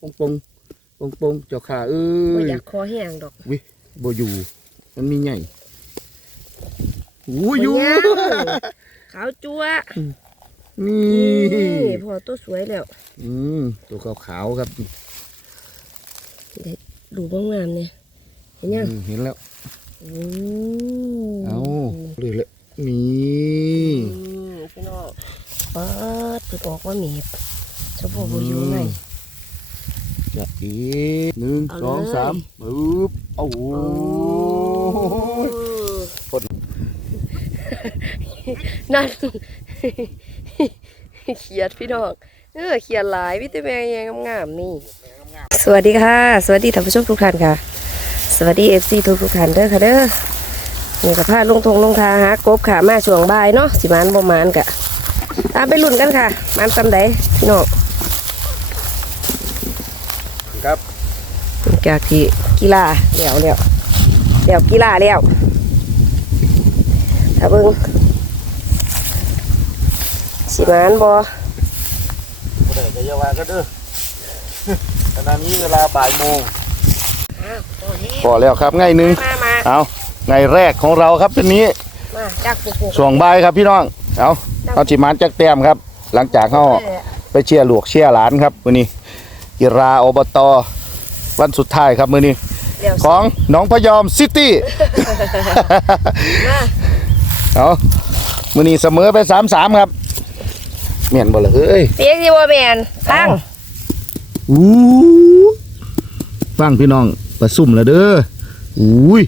ปงปงปงปงเจ้าขาเอ้บ่ยอยากคอแห้งดอกบ่อยู่ มันมีใหญ่โอ้ยอยู่บ่ยังขาวจั๊วนี่นี่พอตัวสวยแล้วอืมตัวขาวๆครับดูบ้างงามเนี่ยเห็นยังอืมเห็นแล้ว โอ้เอาเลยละนี่นี่พี่น้องปัดเปิดออกว่ามีบเฉพาะบ่อยู่ไง จะอีกหนึ่งสองสามปึ๊บโอ้โหกดนั่นเขียดพี่น้องเออเขียดหลายวิตามินยังงามๆนี่ สวัสดีค่ะ สวัสดีท่านผู้ชมทุกท่านค่ะ สวัสดีเอฟซีทุกทุกท่านเด้อค่ะเด้อนี่กับผ้าลงทงลงทาหากบค่ะมาช่วงบ่ายเนาะสิมานบ่มานกะตามไปลุ้นกันค่ะมานซำใดพี่น้อง ครับ จากที่กีฬาเลี้ยวเลี้ยวเลี้ยวกีฬาเลี้ยวถ้าเบิ่งสิมานบ่บ่ได้ก็อย่าว่ากันเด้อขณะนี้เวลาบ่ายโมงอ้าวโอ้ยพอแล้วครับไงหนึ่งมามาเอาไงแรกของเราครับเป็นนี้มาจากปุกปุกช่วงบ่ายครับพี่น้องเอาเอาจิมานจักแต้มครับ หลังจากเขาไปเชียร์หลวกเชียร์หลานครับมื้อนี้กีฬาอบต วันสุดท้ายครับมื้อนี้เลี้ยวของหนองพะยอมซิตี้มาเอามื้อนี้เสมอไป3-3ครับเมียนบ่ล่ะเอ้ยเปียกสิบ่แม่นตั้งอู้ฟังพี่น้องประซุ่มแล้วเด้ออุ้ย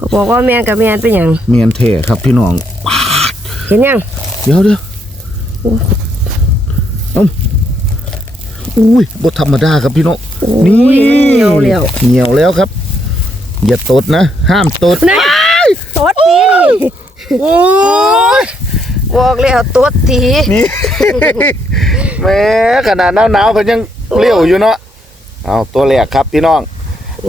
ก็บอกว่าแม่นกับแม่นเป็นหยังเมียนเท่ครับพี่น้องเห็นยังเดี๋ยวเดี๋ยวเอา อุ้ยบทธรรมดาครับพี่น้องนี่อุ้ยมันเหี่ยวแล้วเหี่ยวแล้วครับ อย่าตดนะ ห้ามตดนะตดตีนี่โอ้ยบอกแล้วตดตีนี่แหม้ขนาดหนาวๆก็ยังเลี้ยวอยู่เนาะเอาตัวแรกครับพี่น้อง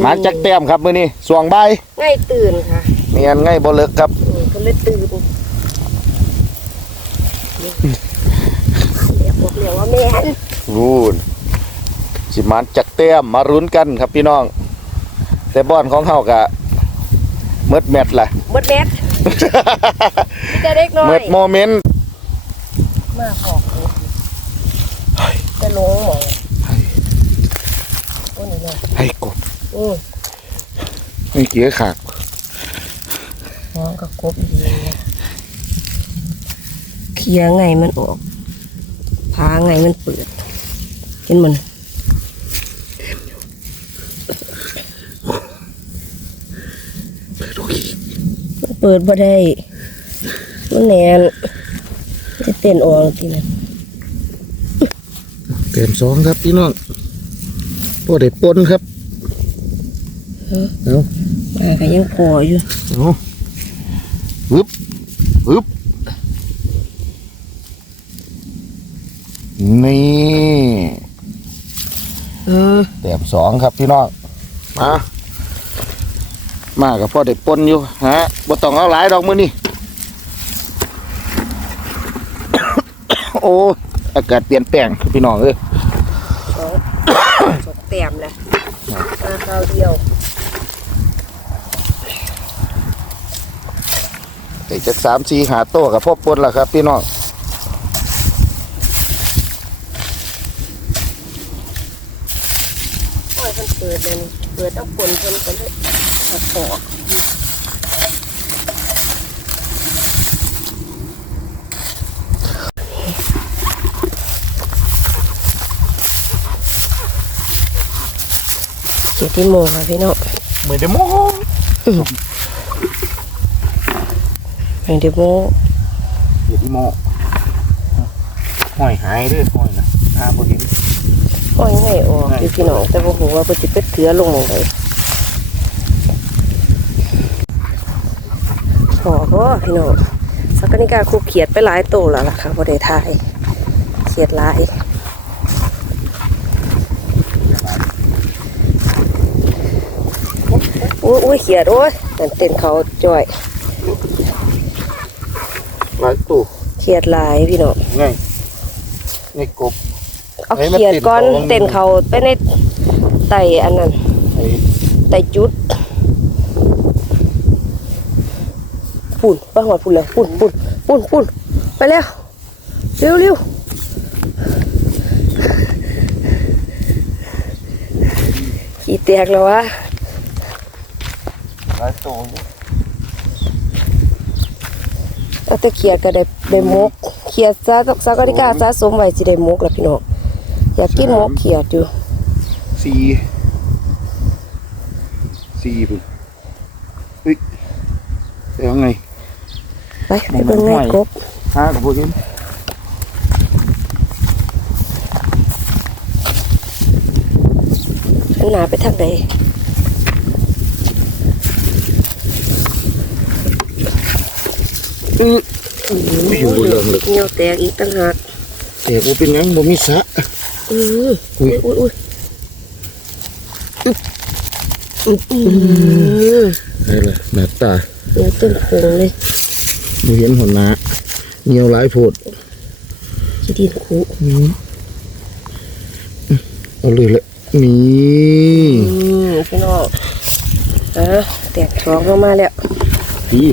หมาจักแต้มครับมื้อนี้สวงใบายง่ายตื่นค่ะเมียนง่ายบ่เลิกครับอืมก็เลยตื่นเรียกบอกแล้วว่าแม่นรูน สิมันจักแต้มมารุ้นกันครับพี่น้อง แต่บอนของเฮากะเมิดแมทล่ะเบิดแมทมีแต่เด็กน้อยเมิดโมเมนต์มาขอกกูจะลงหมองโอ้นี่เนาะให้กบอือไม่เกี้ยขากน้องก็กบดีนะเคลียร์ไงมันออกพาไงมันเปิดเห็นมัน เปิดบ่ได้มันแนนจะเต้นออกทีนั้นเต็มสองครับพี่น้องพอได้ปนครับเอามาก็ยังพออยู่เอาปึ๊บปึ๊บนี่เออแต้มสองครับพี่น้องมามากับพ่อเด็กปนอยู่ฮะ บ่ต้องเอาหลายดอกมือนี่โอ้อากาศเปลี่ยนแปลงครับพี่น้องเอ้ยสองสองแต้มแหละมาคราวเดียวแต่จากสามสี่หาโต้กับพ่อปนล่ะครับ พี่น้องโอ้ยมันเปิดเลยนี่เปิดเอาฝนเพิ่นก็เลยมาขอ กเจ็ดที่โมงค่ะพี่น้องไม่ได้โมไม่ได้โมเดี๋ยวที่โมห้อยหายเด้วยห้อยนะหาบ่เห็นห้อยไงออกอยู่พี่น้องแต่บ่ฮู้ว่าเพิ่นสิเป็ดเถือลงหม้องใดขอก็พี่น้องสักกะนิกาคูเขียดไปหลายโตแล้วล่ะค่ะบ่ได้ทายเขียดหลาย อ้ยโอ้ยเขียดโอ้ยนั่นเต้นเขาจ่อยหลายตู้เขียดหลายพี่น้องไงไงกบเเอาเขียดก่อนเต้นเขาไปในไต่อันนั้นไอ้ไต่จุดปุ่นไปหอดปุ่นเลยปุ่นปุ่นปุ่นปุ่นไปแล้วเร็วเร็วขี้แตกแล้ววะหลายตัวอยู่เอาแต่เขียดก็ได้ได้มกเขียดซะซากริกาสะสมไว้สิได้มกแล้วพี่น้องอยากกินมกเขียดอยู่สี่สี่ปุ่นเฮ้ยเดี๋ยวไงไปไปเบิ่งไงกบห้ากับพวกนี้หันหน้าไปทางใด อืออยู่บนเรืองเลยเหี่ยวแตกอีกต่างหากแต่ว่าเป็นยังบ่มีสะอืออุ้อุ้ยอุ้ยอุ้ยอือนี่แหละหน้าตาเนื้อเต็มโคงเลยบ่เห็นหัวหน้าเหนียวหลายโพดขี้ดินคุอืมเอาเลยแหละนี่อืมพี่น้องเอะแตกสองเข้ามาแล้วพี่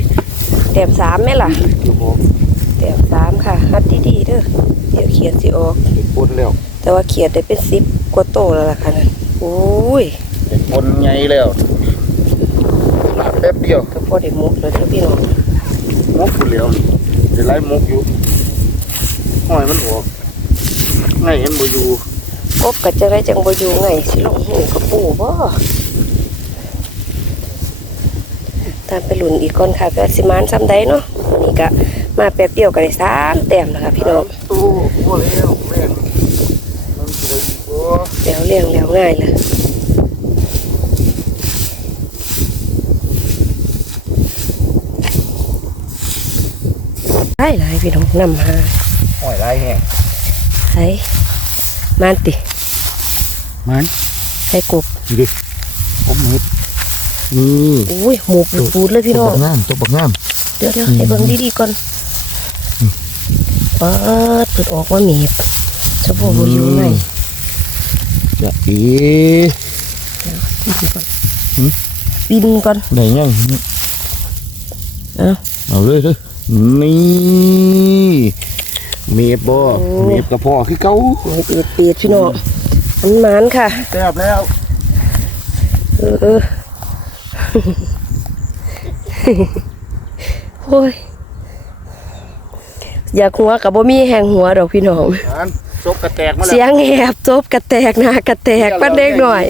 ตกสามไหมล่ะอยู่บ่แตกสามค่ะฮัดดีๆเด้อเดี๋ยวเขียดสิออกเด็กปนแล้วแต่ว่าเขียดได้เป็นสิบกว่าโตแล้วล่ะค่ะนั่นโอ้ยเด็กปนใหญ่แล้วหลับแป๊บเดียวก็พอได้มุกแล้วเด้อพี่น้องมกอยู่แล้วนี่ได้ไล่มกอยู่ห้อยมันออกง่ายเห็นบ่อยู่กบกัจังไรจังบ่อยู่ไงสิลงหูกระปูบ่ ตามไปหลุนอีกก่อนค่ะเพื่อสิมานซ้ำใดเนาะวันนี้ก็มาแป๊บเดียวก็ได้สามแต้มแล้วค่ะพี่น้องตู้บ่แล้วแม่งมันสิได้บ่แล้วเลี้ยงแล้วง่ายเลยได้หลายพี่น้องนำหาห้อยลายแห้งใส่มานติมันใส่กบนี่ดิผมเห็ด นี่อุ้ยหมูปูดๆเลยพี่น้องตัวบักงามตัวบักงามเดี๋ยวเดี๋ยวให้เบิ่งดีๆก่อนเปิดเปิดออกว่ามีบเฉพาะบ่อยู่ไงจะอีบินก่อนได้ยังเอ้าเอาเลยเด้อนี่เมฟบ่โอ้เมฟกระเพาะคือเก่ามีเปียดเปียดพี่น้องมันหมานค่ะแซ่บแล้ว เออเออ โอ้ยอยากหัวกับบ่มีแหงหัวดอกพี่น้อง อันซบกระแตกมาแล้วเสียงแหบจบกระแตกหน้ากระแตกปันเด็กหน่อย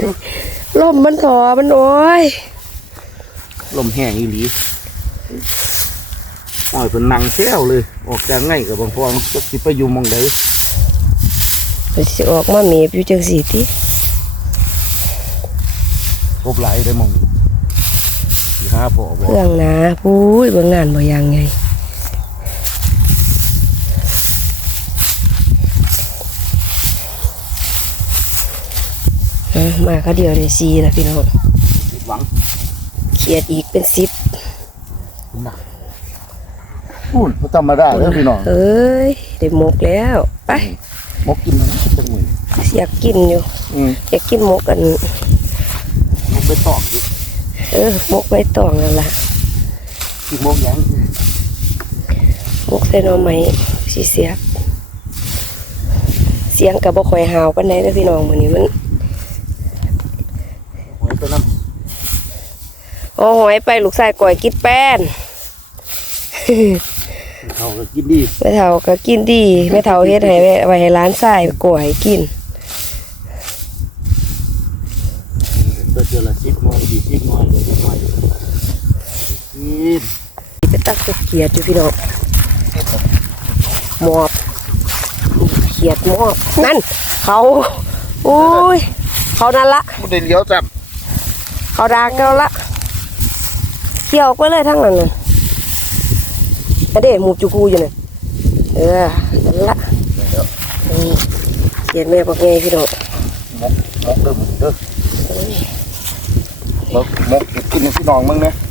ลมมันถอมันโอ้ยลมแห้งอีหลีโอ้ยเพิ่นนั่งแซวเลย ออกจากไงกับบางพองจักสิไปอยู่หมองใดมันสิออกมาเมีบอยู่จังสีติ พบหลายได้หมองสิ หาพ่อบ่เรื่องหนาปุ้ยเบิ่งงานบ่ยังไงเอ้อมาก็เดียวได้ซีนะพี่น้องผิดหวังเขียดอีกเป็นสิบนะพูดบ่ธรรมดาเด้อพี่น้องเอ้ยได้หมกแล้วไปมกกินมันจังมื้ออยากกินอยู่อืมอยากกินหมกกันมกไปตอกอยู่ เออหมกใบตองนั่นล่ะสิมกหยังหมกใส่หน่อไม้สิเสียบเสียงกับบ่ค่อยหาวปานใดเด้อพี่น้องมื้อนี้มันหอยตัวนั้นโอ้หอยไปลูกชายก่อยกินแป้นเขาก็กินดีแม่เฒ่าก็กินดีแม่เฒ่าเฮ็ดให้ไว้ไว้ให้ร้านชายก่อยกิน ตัวเจอละสิบหน่อยยี่สิบหน่อยก็สิบหน่อยกิ นไปตักตะเกียดอยู่พี่น้องหมอบเขียดหมอบนั่น เขาอุ้ยเขานั่นละบ่ได้เลี้ยวจับเขาดากเราละเขี่ยวออกไปเลยทั้งนั้นเลยอันเด้หมูจุกูอยู่เนี่ยเออนั่นละนี่เขียนแม่บอกไงพี่น้องมกมกเด้อมึงเด้อมกมกกินให้พี่น้องมึงนะแต่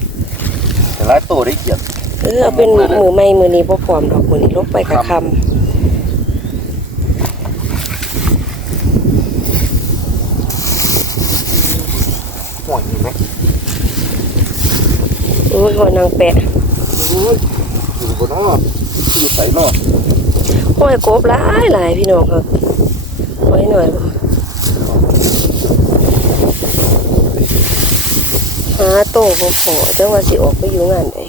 หลายตัวได้เกียบเออเอาเป็นมือไม้มือนี้บ่พร้อมดอกมือนี้ลบไปกับคำห่วยไหมโอ้ยหัวนางแปะอยอยู่บนนอกอยู่ใส่นอกห้อยกบหลายหลายพี่น้องครับไว้หน่อย บ่หาโตบ่พอจังว่าสิออกไปอยู่งานใด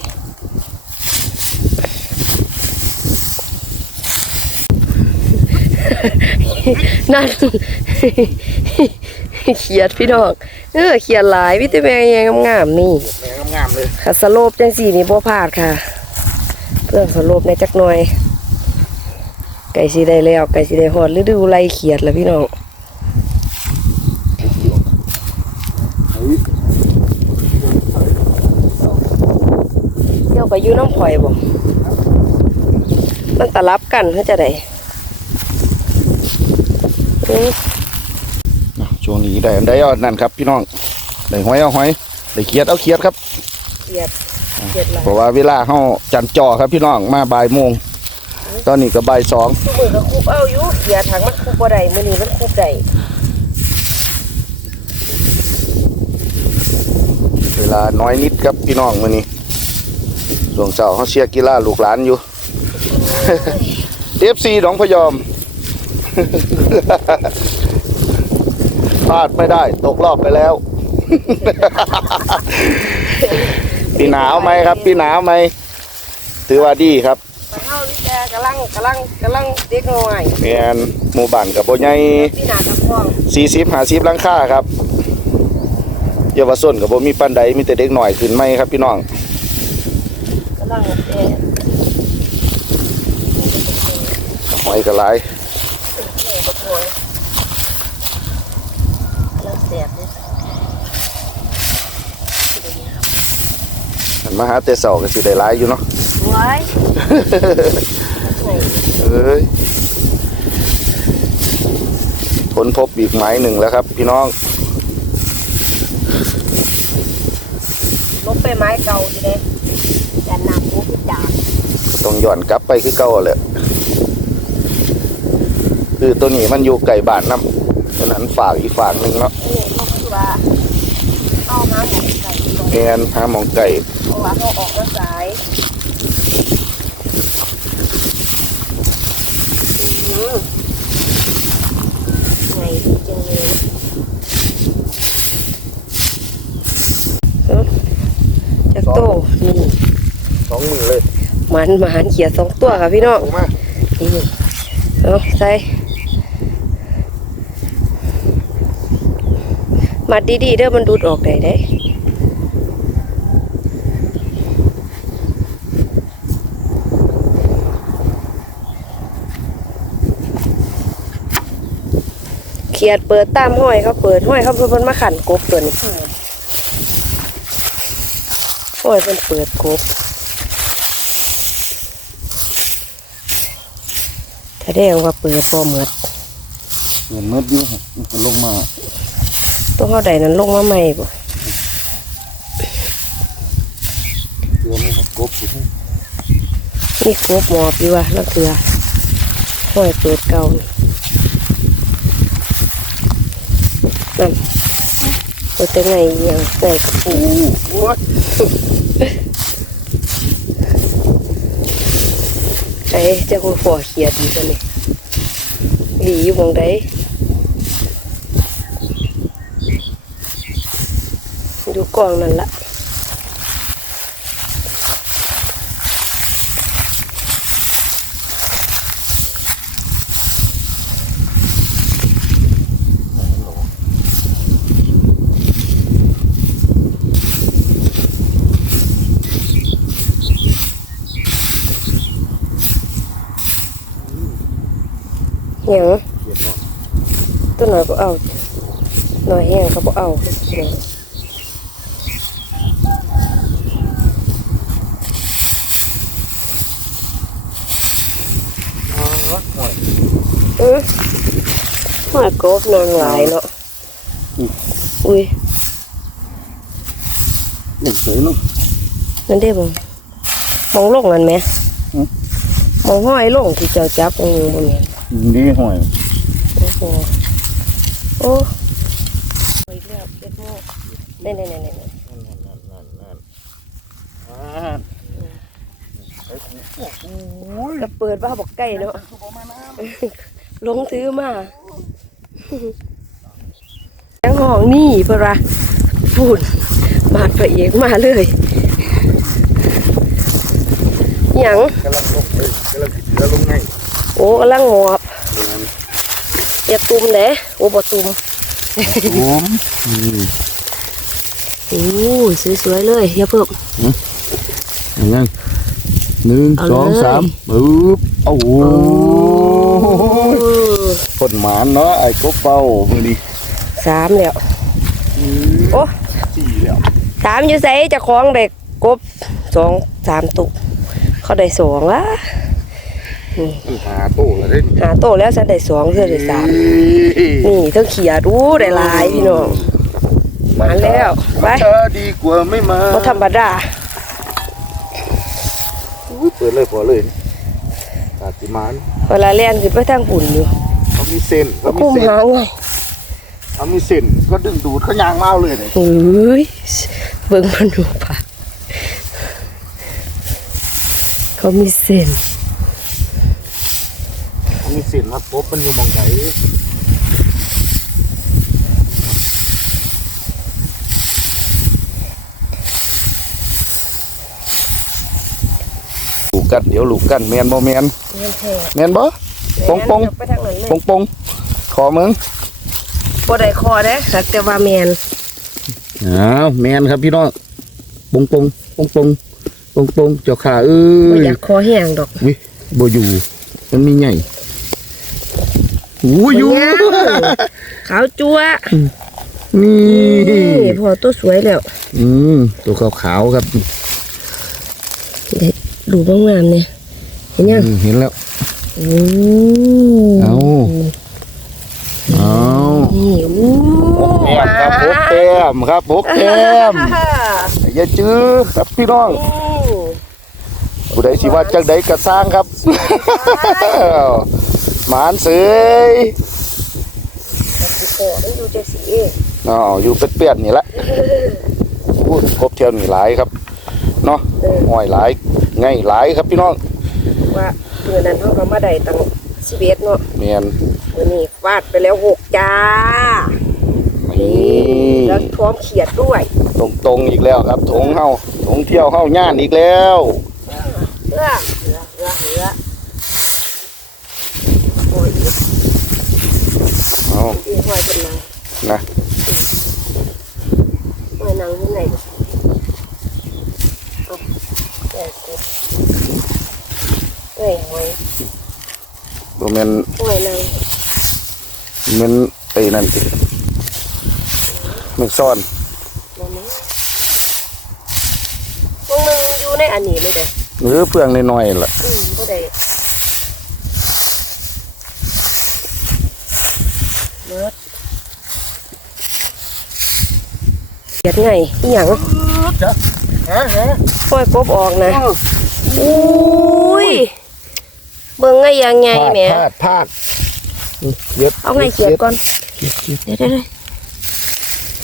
นั่นเขียดพี่น้องเออเขียดหลายวิตามินยังงามๆนี่แม่งามๆเลยค่ะสโลปจังสี่นี่บ่พลาดค่ะ เพื่อนสโลปในจักหน่อย ไก่สีได้แล้วไก่สีได้หอดฤดูไล่เขียดแล้วพี่น้องเดี๋ยวก็ อยู่น้ำข่อยบ่มันตะลับกันเขาจะได้อืมอะช่วงนี้ได้อันใดเอาอันนั่นครับ พี่น้องได้หอยเอาหอยได้เขียดเอาเขียดครับเขียดเขียดหลายเพราะว่าเวลาเฮาจันจ่อครับพี่น้องมาบ่ายโมงตอนนี้ก็บ่ายสองทุกมือก็คุบเอาอยู่เขียดถังมันคุบบ่ได้มื้อนี้มันคุบได้เวลาน้อยนิดครับพี่น้องมื้อนี้ ช่วงเช้าเฮาเชียร์กีฬาลูกหลานอยู่ FC หนองพยอมพลาดไม่ได้ตกรอบไปแล้วพี่หนาวไหมครับพี่หนาวไหมถือว่าดีครับมาเฮาลิแต่กำลังกำลังกำลังเด็กน้อยแมนหมู่บ้านกับโบใหญ่พี่นากับพ่องสี่สิบห้าสิบลังค่าครับเยาวชนกับโบมีปันใดมีแต่เด็กหน่อยขึ้นไหมครับพี่น้องกำลังเอ่อหอยกระไรแม่กับพ่องกำลังแสบเลยหันมาหาแต่เสาก็สิได้หลายอยู่เนาะไว้ไงเอ้ยทนพบอีกไม้หนึ่งแล้วครับ พี่น้องลบไปไม้เก่าทีเด้ จะนำมุกจากต้องย้อนกลับไปคือเก่าแหละคือตัวนี้มันอยู่ไก่บ้านน้ำฉะนั้นฝากอีกฝากหนึ่งเนาะนี่เขาคือว่าเข้ามาหมองไก่ตรงแมนหาหมองไก่เพราะว่าเขาออกมาสายอืมไงจังเลยเอ้าจักโตนี่ สองมือเลย หมันหมันเขียดสองตัวค่ะพี่น้องลงมานี่เอาใส่มัดดีๆเด้อมันดูดออกได้ได้เขียดเปิดตามห้อยเขาเปิดห้อยเขาเพิ่นมาขันกบตัวนี้ห้อยเพิ่นเปิดกบ แสดงว่าเปิดบ่เหมือดเงินมืดอยู่มันก็ลงมาตัวเขาใดนั้นลงมาใหม่บ่ตัวนี้กับกบอยู่นี่กบหมอบอยู่ว่ะแล้วเถือห้อยเปิดเก่านี่นั่นเปิดแต่ไงเอียงไงกระปู โอ้ย ไอ้เจ้าคุณฝ่อเขียดอยู่ตัวนี้หลีอยู่มองได้ดูกล้องนั่นละ หยังเขียนหน่อยตัวหน่อยก็เอาหน่อยแห้งเขาก็เอาเดี๋ยวอ๋อหอยเออหอยกบนอนหลายเนาะอุ้ยหนึ่งเสือเนาะนั่นได้บ่มองลงนั่นไหมอืมมองห้อยลงที่เจ้าจับเองบ่แม่น ดีหอยโอ้โหโอ้ไปแล้วเจ็ดโมงไปนี่นี่นี่นี่นั่นนั่นนั่นนั่นนั่นอ่าไอ้กูโอ้ยก็เปิดว่าบอกใกล้เนาะคือบ่มาน้ลงซื้อมายังห้องนี่เพื่อพูดมาดพระเอกมาเลยหยังำกำลังลงเลยกำลังติดเรือลงไงโอ้กำลังหมอบ อย่าตุ่มเด้โอ้บ่ตุ่มผมอืมโอ้ยสวยๆเลยอย่าเพิ่มอันยังหนึ่งเอาสองเลยสามปึ๊บโอ้โหผลหมานเนาะไอ้กบเป่ามือนี้สามแล้วโอ้สี่แล้วสามอยู่ไสเจะคล้าของเด็กกบสองสามตุกเขาได้สองละ หาโต้ละเด้นหาโตแล้วฉันได้สองเธอได้สามนี่เธอเขียรู้ได้หลายพี่น้องมาแล้วไปเธอดีกว่าไม่มาบ่ธรรมดาอุ๊ยเปิดเลยพอเลยตาติมานเวลาเล่นขึ้นไปทางปุ่นอยู่เขามีเส้นเขามีกุ้มเส้นหางไงเขามีเส้นก็ดึงดูดเขายางเมาเลยเลยเฮ้ยเบิ่งมันดูปากเขามีเส้น เขามีเส้นมาปุ๊บมันอยู่หมองไหนลูกกันเดี๋ยวลูกกันแมนบ่แมนเงินแท้แมนบ่ปงปงไปทางนั้นเลยปงปงขอมึงบ่ได้คอเด้สักแต่ว่าแมนอ้าวแมนครับพี่น้องปงปงปงปงปงปงเจ้าขาเอ้บ่ยอยากคอแห้งดอกวิบ่อยู่มันมีใหญ่ อู้อยู่ขาวจั๊วนี่นี่พอตัวสวยแล้ว อืมตัวขาวๆครับเด็ดดูบ้างงามเนี่ยเห็นยังอืมเห็นแล้วโอ้เอาเอานี่โอ้แต้มครับพกแต้มครับพกแต้มอย่าจื้อครับพี่น้องผู้ใดสิว่าจังใดกระสร้างครับ หมานเสยโอ้มันอยู่จังสีเองอ๋ออยู่เป็ดเปียนๆนี่แหละพูดครบเที่ยวนี่หลายครับเนาะห้อยหลายไงหลายครับพี่น้องว่าเมื่อนั้นเขาก็มาได้ตั้งสิบเอ็ดเนาะเมียนมื่อนี้ฟาดไปแล้วหกจ้านี่แล้วพร้อมเขียดด้วยตรงตรงๆอีกแล้วครับถงเฮาถงเที่ยวเฮาย่านอีกแล้วเอื้อเอื้อเอื้อเอื้อ โอ้ยเอาดีหอยเป็นไงนะหอยนางที่ไหนเอาแก่กบเอ้ยหอยบ่แม่นหอยนางแม่นไอ้นั่นติแม่นซ่อนบ่มีพวกมึงอยู่ในอันนี้เลยเด้อหรือเพื่องน้อยๆล่ะอืมบ่ได้ เมิดเขียดไงอีหยังจ้ะฮะฮะปล่อยกบออกนะอุ้ยเบิ่งไงยังไงแหม่พลาดพลาดเย็บเอาไงเขียดก่อนเย็บเย็บเดี๋ยวเดี๋ยวเดี๋ยว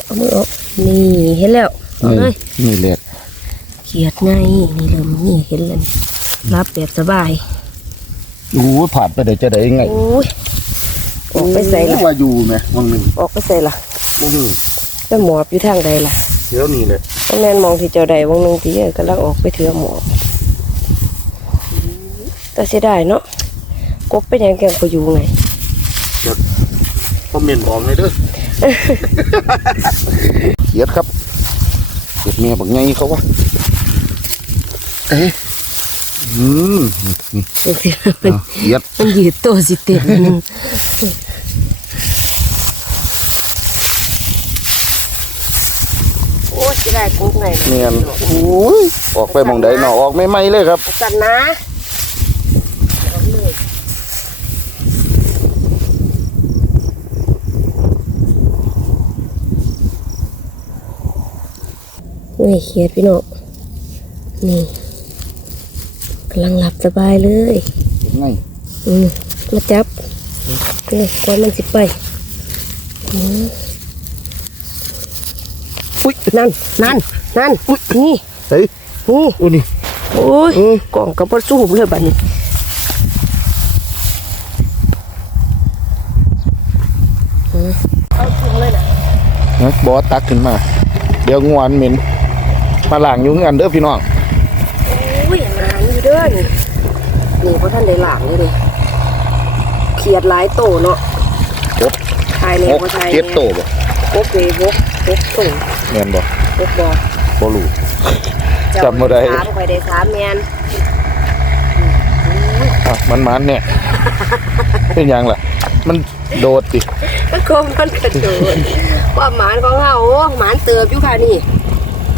เอามือออกนี่เห็นแล้วเอาเลยนี่แหละเขียดไงนี่เริ่มนี่เห็นแล้วนี่รับแบบสบายโอ้ยผ่านไปได้จะได้ไงอุ้ย ออกไปใส่ละว่าอยู่ไหมวังหนึ่งออกไปใส่ละอื้อหือไปหมอบอยู่ทางใดล่ะเดี๋ยวนี้เลยต้องแม่นมองที่เจ้าใดวงหนึงที่กำลังออกไปเถือหมอบแต่เสียดายเนาะกบเป็นหยังแกงก็อยู่ไงคอมเมนต์บอกเลยเด้อเขียดครับเขียดเมียบอกไงเขาวะเอ๊ะ อืมเดี๋ยวๆมันเอาเขียดมันยืดตัวสิเต็มนึงโอ้ยจะได้กบไงเมียนโอ้ยออกไปหมองใดหนอออกไม่ไหมเลยครับกันนะนี่เขียดพี่น้องนี่ กำลังหลับสบายเลยไงอืมมาจับนี่ก่อนมันสิไปอืมอุ้ยนั่นนั่นนั่นนี่เฮ้ยนี่อุ้ยนี่โอ้ยอืมกล่องกับบ่สู้เลยบัดนี้อืมเอาถุงเลยนะนะบอสตักขึ้นมา เดี๋ยวงวนเหม็นมาล้างอยุ่งกันเด้อพี่น้องโอ้ยงานอยู่ เด้อนี่นี่เพราะท่านได้หลางเลยนี่เขียดหลายโตเนาะครบทายเลยหกบ่ทายเจ็ดโตบ่ครบเลยครบครบโตแม่นบ่ครบบ่บ่รู้เจ้าจำบ่ได้ถามข่อยได้ถามแม่นอะมันมันเนี่ย เป็นหยังล่ะ มันโดดติมันคมมันกระโดดว่าหมานของเฮาโอ้หมานเติบอยู่ค่ะนี่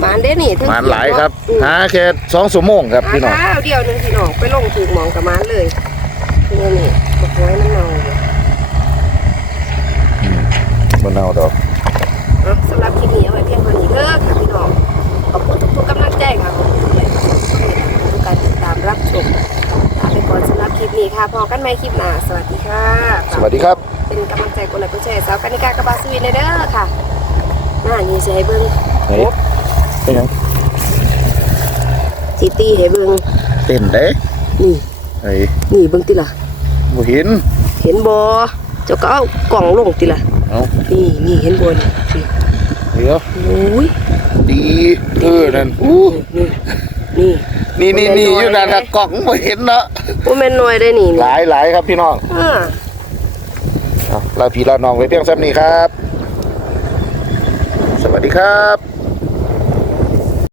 หมานเด้นี่ทั้งมันหลายครับอืมหาแค่สองชั่วโมงครับพี่น้องหาข้าวเดียวหนึงพี่น้องไปลงถูกหมองกับหมานเลยนี่นี่บอกไว้มันเนาอยู่บ่เน่าดอกเนาะสำหรับคลิปนี้เอาไว้เพียงเท่านี้เด้อค่ะพี่น้องขอบคุณทุกๆกำลังใจค่ะขอบคุณทุกการติดตามรับชมลาไปก่อนสำหรับคลิปนี้ค่ะพอกันใหม่คลิปหน้าสวัสดีค่ะสวัสดีครับ เป็นกำลังใจกดไลค์กดแชร์สาวกันิกากระบาสวีในเด้อค่ะหน้านี่สิให้เบิ่งเฮ้ย เป็นหยังสิตีให้เบิ่งเต้นเด้นี่เฮ้ยนี่เบิ่งติล่ะ บ่เห็นเห็นบ่เจ้าก็เอากล่องลงติล่ะ เอานี่นี่เห็นบ่นี่นี่เดี๋ยวโอ้ยดีเออนั่นอู้นี่นี่นี่นี่นี่อยู่นั่นน่ะกล่องบ่เห็นเนาะบ่แม่นน้อยได้นี่หนี่ลายหลายครับพี่น้องอ่าเอาลาพี่ลาน้องไว้เพียงซ้ำนี้ครับ สวัสดีครับ